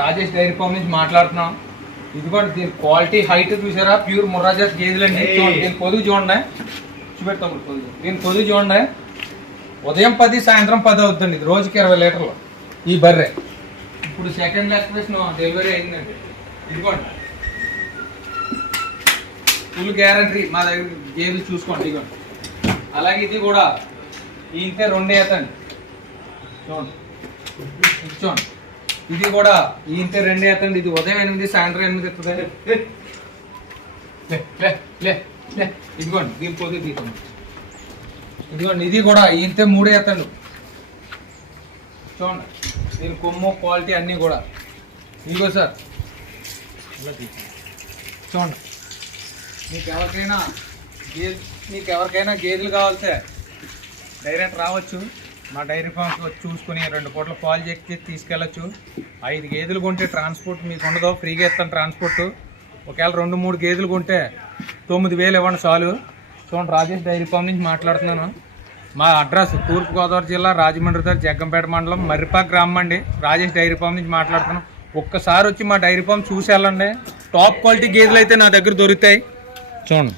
Rajesh dairy farm నుంచి మాట్లాడుతున్నాం. ఇదిగోండి దీని క్వాలిటీ హైట్ చూసారా? ప్యూర్ ముర్రాజాస్ గేదెలు అండి దీని పొదుగు చూడండి. చూపెడతాం పొదుగు. దీని పొదుగు చూడండి. ఉదయం పది సాయంత్రం పది అవుతుంది ఇది రోజుకి ఇరవై లీటర్లు. ఈ బర్రె. ఇప్పుడు సెకండ్ లాక్టేషన్ డెలివరీ అయిందండి. ఇదిగోండి. ఫుల్ గ్యారంటీ మా దగ్గర గేదెలు చూసుకోండి ఇదిగోండి. అలాగే ఇది కూడా. ఇంతే రెండే ఎత్తండి చూడండి. చూడండి. ఇది కూడా ఇంతే రెండు ఎత్తండి ఇది ఉదయం ఎనిమిది సాయంత్రం ఎనిమిది ఎత్తుంది లే, లే, లే, లే. ఇదిగోండి దీని పోతే తీసుకోండి. ఇదిగోండి ఇది కూడా ఇంతే మూడే ఎత్తండి. చూడండి దీని కొమ్ము క్వాలిటీ అన్నీ కూడా. ఇదిగో సార్. చూడండి. మీకు ఎవరికైనా గేజ్ మీకు ఎవరికైనా గేదెలు కావాల్సే డైరెక్ట్ రావచ్చు. మా డైరీ ఫామ్కి వచ్చి చూసుకుని రెండు పూట్ల పాలు చెక్కి తీసుకెళ్ళచ్చు. ఐదు గేదెలు కొంటే ట్రాన్స్పోర్ట్ మీకు ఉండదు. ఫ్రీగా ఇస్తాను ట్రాన్స్పోర్ట్. ఒకవేళ రెండు మూడు గేదెలు కొంటే తొమ్మిది వేలు ఇవ్వండి చాలు. చూడండి రాజేష్ డైరీ ఫామ్ నుంచి మాట్లాడుతున్నాను. మా అడ్రస్ తూర్పుగోదావరి జిల్లా రాజమండ్రి దగ్గర జగ్గంపేట మండలం మర్రిపాక్ గ్రామం అండి. రాజేష్ డైరీ ఫామ్ నుంచి మాట్లాడుతున్నాను. ఒక్కసారి వచ్చి మా డైరీ ఫామ్ చూసి వెళ్ళండి. టాప్ క్వాలిటీ గేదెలు అయితే నా దగ్గర దొరుకుతాయి. చూడండి.